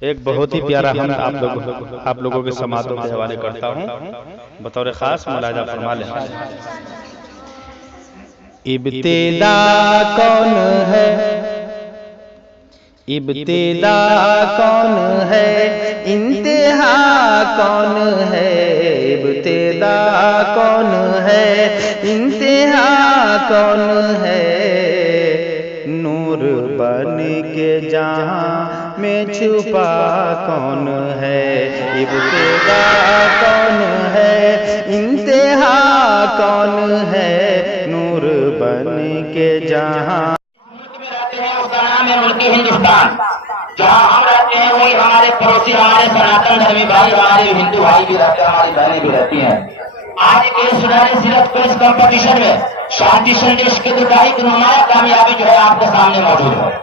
ایک بہت ہی پیارا حمد آپ لوگوں کے سماعتوں کے حوالے کرتا ہوں، بطور خاص ملاحظہ فرما لیں۔ ابتدا کون ہے، ابتدا کون ہے، انتہا کون ہے، ابتدا کون ہے، انتہا کون ہے، نور بن کے جہاں میں چھپا کون ہے، ابتدا کون ہے، انتہا کون ہے، نور بن کے جہاں اس کا نام ہے ملک ہندوستان۔ جہاں ہم رہتے ہیں وہی ہمارے پڑوسی، ہمارے سناتن دھرمی بھائی، ہمارے ہندو بھائی بھی رہتے ہیں، ہماری بہنیں بھی رہتی ہیں۔ آج کے سنہرے سیرت کوئز کمپٹیشن میں شانتی سندیش کے دکھائی کی نمایاں کامیابی جو ہے آپ کے سامنے موجود ہے۔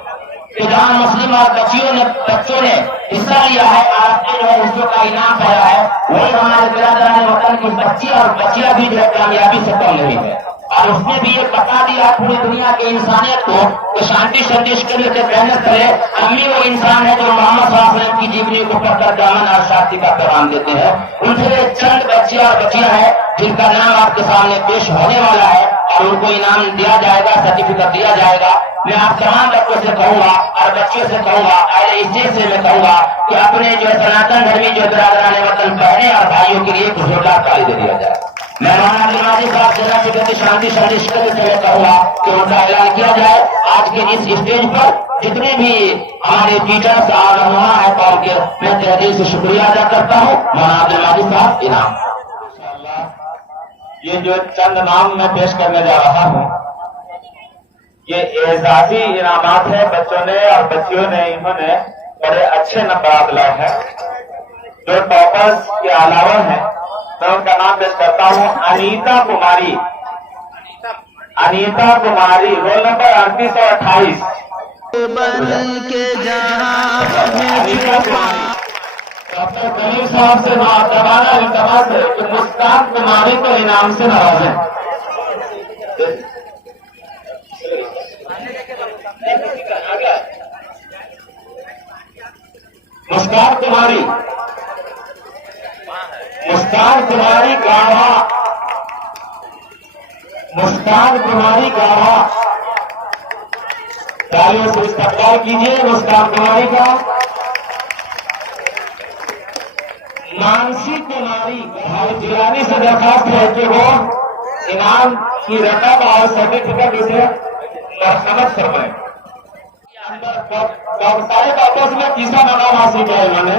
تو جہاں مسلم اور بچوں نے حصہ لیا ہے، آپ نے جو ہے حصوں کا انعام پایا ہے، وہی ہمارے برادران وطن کی بچی اور بچیاں بھی جو ہے کامیابی سے کم نہیں ہے۔ اور اس نے بھی یہ بتا دیا پوری دنیا کے انسانیت کو کہ شانتی سندیش کے لیے محنت کرے، ہم ہی وہ انسان ہے جو محمد صلی اللہ علیہ وسلم کی جیونی کو پڑھ کر امن اور شانتی کا پیغام دیتے ہیں۔ ان سے چند بچے اور بچیاں ہیں جن کا نام آپ کے سامنے پیش ہونے والا ہے اور ان کو انعام دیا جائے گا، سرٹیفکیٹ دیا جائے گا۔ میں آپ تمام بچوں سے کہوں گا اور بچیوں سے کہوں گا، اہل اسٹیج سے میں کہوں گا کہ اپنے جو سناتن دھرمی جو برادران وطن بہنیں اور بھائیوں کے لیے ایک زوردار تالی دے دیا جائے۔ میں مولانا عبد الواجد صاحب جنرل سیکرٹری شانتی سندیش کے لیے کہوں گا کہ ان کا اعلان کیا جائے۔ آج کے اس اسٹیج پر جتنے بھی ہمارے ٹیچرس اور رہنما ہے قوم کے، میں تہہ دل سے شکریہ ادا کرتا ہوں۔ مولانا عبد الواجد صاحب انعام۔ یہ جو چند نام میں پیش کرنے جا رہا ہوں، یہ اعزازی انعامات ہیں۔ بچوں نے اور بچیوں نے انہوں نے بڑے اچھے نمبرات لائے ہیں۔ جو ٹاپرز کے علاوہ ہیں، میں ان کا نام پیش کرتا ہوں۔ انیتا کماری، انیتا کماری، رول نمبر 3828۔ بن کے جہاں میں چھپا ڈاکٹر کلیم صاحب سے معتبانہ التماس ہے کہ مسکان کماری کو انعام سے نوازیں۔ مسکان کماری، مسکان کماری گاڑھا، مسکان کماری گاڑھا، تالیوں سے استقبال کیجیے مسکان کماری کا۔ مانسی کماری، بھائی جیلانی سے درخواست ہے کہ وہ انعام کی رقم اور سرٹیفکیٹ اسے مرحمت فرمائیں۔ سارے باتوں سے میں تیسرا مقام حاصل کیا انہوں نے۔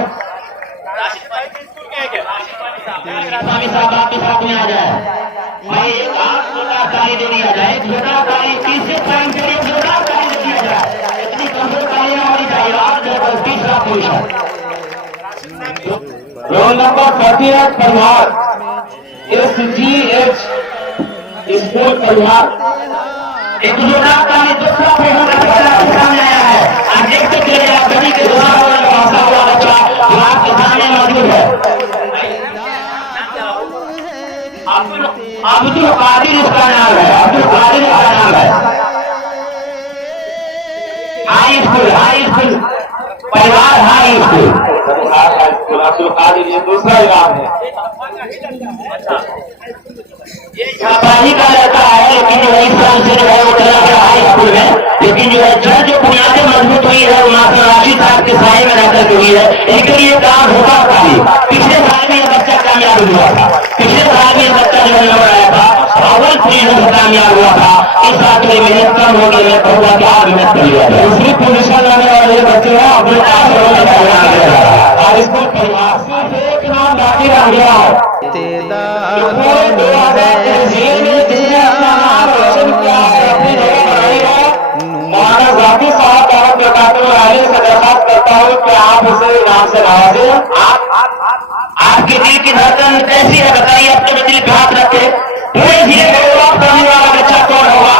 اسلامی صاحب آپ کے ساتھ میں آ جائے، بھائی ایک آٹھ چھوٹا تالی دے دیا جائے، ایک چھوٹا تالی تیسرے ٹائم کے لیے چھوٹا تالی دے دیا جائے، اتنی کمزور تالیاں ہونی چاہیے۔ آپ جو تیسرا پوزیشن، رول نمبر 38 پریوار، SGH اسکول پریوار۔ ایک چھوٹا تالی دوسرا پوزیشن سامنے آیا ہے۔ آپ دیکھ سکتے ہیں آپ سبھی کے دوسرا پہنچا ہوا بچہ جو آپ کے سامنے موجود ہے۔ عبد القادر اس کا نام ہے، عبد القادر اس کا نام ہے۔ ہائی اسکول، ہائی اسکول پریوار، ہائی اسکول، عبد القادر یہ دوسرا انعام ہے۔ چھاپاہی کا لڑکا ہے لیکن جو ہے اس سال سے جو ہے وہ چلا گیا ہائی اسکول میں، لیکن جو ہے جڑ جو بنیادیں مضبوط ہوئی ہے وہ ناصر راشد صاحب کے سائے میں رہ کر ہوئی ہے۔ ان کے لیے کام ہوگا کافی۔ پچھلے سال میں یہ بچہ کامیاب ہوا تھا، پچھلے سال میں یہ بچہ جو ہے نمبر آیا تھا، اول پوزیشن سے کامیاب ہوا تھا۔ اس سال تھوڑی محنت کم ہوگی، میں کہوں گا کہ آپ محنت کر لیا جائے۔ دوسری پوزیشن لانے والے یہ بچے ہیں عبد القادر ہائی اسکول پریوار۔ صرف ایک نام باقی رہ گیا ہے۔ مولانا ذاتی صاحب دعوت بتاتے ہوئے آئے سے درخواست کرتا ہوں کہ آپ اسے انعام سے نوازیں۔ آپ کے دل کی دھڑکن کیسی ہے بتائیے، اپنے دل پہ ہاتھ رکھے، پورے ضلع میں ٹاپ کرنے والا بچہ کون ہوگا؟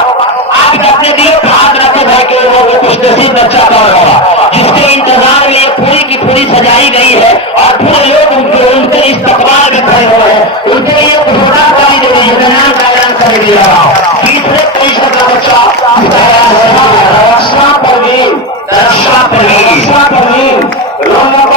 آپ اپنے دل پہ ہاتھ رکھے بھائی کہ وہ خوش نصیب بچہ کون ہوگا جس کے انتظار میں یہ پوری کی پوری سجائی گئی ہے اور پورے لوگ ان کے استقبال میں کھڑے ہوئے ہیں۔ ان کے لیے چھوٹا کاری دے دیجیے، میں نام کا اعلان کر دیا رہا ہوں۔ تیسرے پوزیشن کا بچہ رشا پروین، رشا پروین، رول نمبر